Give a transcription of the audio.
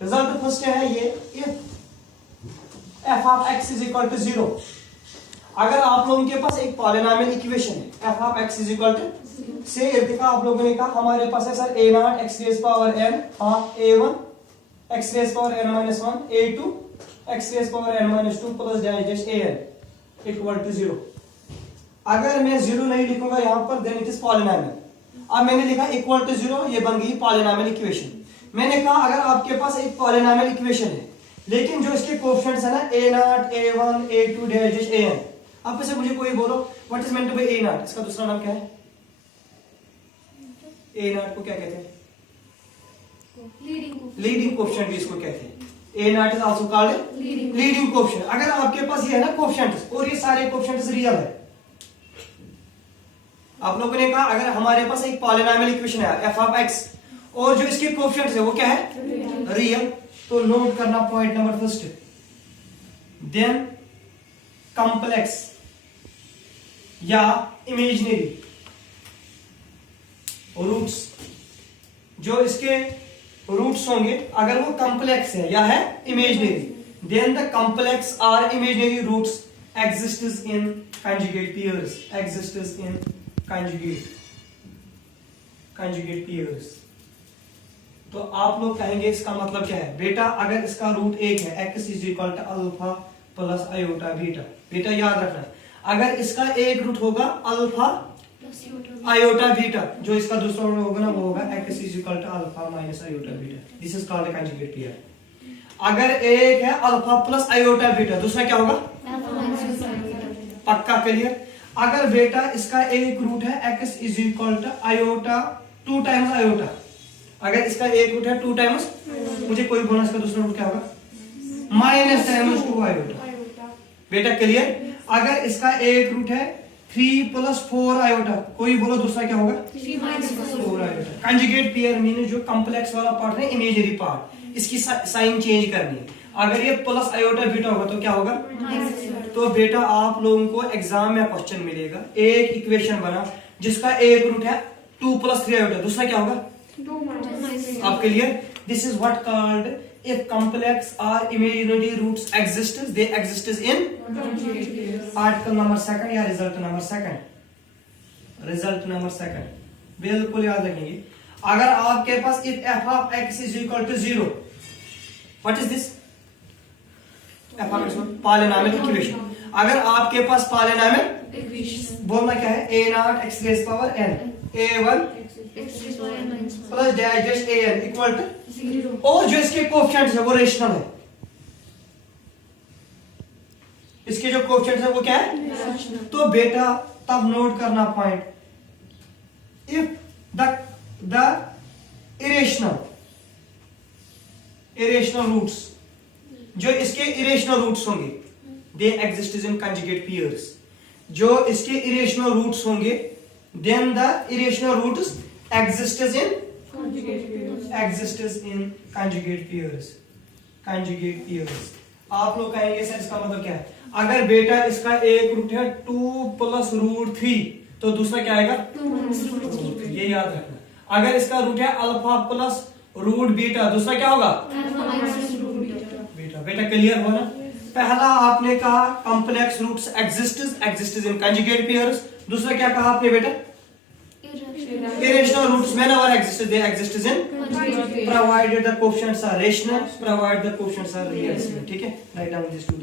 Result first है ये, if f of x is equal to 0, अगर आप लोगों के पास एक पॉलिनोमियल इक्वेशन है f of x is equal to से देखा आप लोगों ने कहा हमारे पास है sir a0 x raise power n, हाँ a1 x raise power n minus 1, a2 x raise power n minus 2 plus dash an equal to 0। अगर मैं 0 नहीं लिखूंगा यहाँ पर देन इट इज पॉलिनोमियल। अब मैंने लिखा इक्वल टू 0, ये बन गई पॉलिनोमियल इक्वेशन। मैंने कहा अगर आपके पास एक पॉलिनोमियल इक्वेशन है लेकिन जो इसके कोएफिशिएंट्स है ना a0 a1 a2 dash an, अब में से मुझे कोई बोलो what is meant by a0, इसका दूसरा नाम क्या है? a0 को क्या कहते हैं? लीडिंग कोएफिशिएंट भी इसको कहते हैं। a0 is also called leading coefficient. अगर आपके पास ये है ना कोएफिशिएंट्स और ये सारे कोएफिशिएंट्स रियल है, आप लोगों ने कहा अगर हमारे पास एक पॉलिनोमियल इक्वेशन है f ऑफ x और जो इसके कोएफिशिएंट्स है वो क्या है? रियल। तो नोट करना point number first, then complex या इमेजिनरी रूट्स, जो इसके रूट्स होंगे अगर वो कॉम्प्लेक्स है या है इमेजिनरी, देन द कॉम्प्लेक्स और imaginary roots exist in conjugate pairs, exist in conjugate pairs. तो आप लोग कहेंगे इसका मतलब क्या है? बेटा अगर इसका रूट एक है x is equal to alpha plus iota beta, बेटा याद रखना अगर इसका एक रूट होगा अल्फा आयोटा बीटा, जो इसका दूसरा रूट होगा ना वो होगा x is equal to alpha minus iota beta, this is called conjugate pair. अगर एक है अल्फा प्लस आयोटा बीटा, दूसरा क्या होगा? पक्का क्लियर? अगर बेटा इसका एक रूट है x is equal to iota 2 times iota, अगर इसका एक रूट है 2 टाइम्स, मुझे कोई बोलना इसका दूसरा रूट क्या होगा? Minus times 2 iota. बेटा क्लियर? अगर इसका एक रूट है 3 प्लस 4 आयोटा, कोई बोलो दूसरा क्या होगा? 4 आयोटा। कंजुगेट पेयर मीन जो कॉम्प्लेक्स वाला पार्ट है इमेजिनरी पार्ट, इसकी साइन चेंज करनी है। अगर ये प्लस आयोटा बीटा होगा तो क्या होगा? तो बेटा आप लोगों को एग्जाम में क्वेश्चन मिलेगा, एक इक्वेशन बना जिसका एक रूट है 2 प्लस 3 आयोटा, दूसरा क्या होगा? आप clear? This is what called if complex और imaginary roots exist, they exist in article number 2 या रिजल्ट नंबर 2, रिजल्ट नंबर 2 बिल्कुल याद रखेंगे। अगर आपके पास if f of x is equal to 0, what is this? f of x polynomial equation. अगर आपके पास पॉलिनोमियल इक्वेशन बोलना क्या है? a0 x raise power n, a1 plus dash an equal to 0, और जो इसके कोएफिशिएंट्स है वो रेशनल है। इसके जो कोएफिशिएंट्स है वो क्या है? तो बेटा तब नोट करना point, if the irrational roots, जो इसके इरेशनल रूट्स होंगे they exist in conjugate pairs, जो इसके इरेशनल रूट्स होंगे then the irrational roots exist in conjugate pairs. आप लोग कहेंगे सर इसका मतलब क्या है? अगर बेटा इसका एक रूट है 2 प्लस रूट 3, तो दूसरा क्या आएगा? 2 ये याद रखना। अगर इसका रूट है अल्फा प्लस रूट बीटा, दूसरा क्या होगा? बेटा क्लियर हो ना? पहला आपने कहा complex roots exist in conjugate pairs, दूसरा क्या कहा आपने बेटा? irrational roots whenever exist, they exist in provided the coefficients are rational, provided the coefficients are real। ठीक है, write down these two।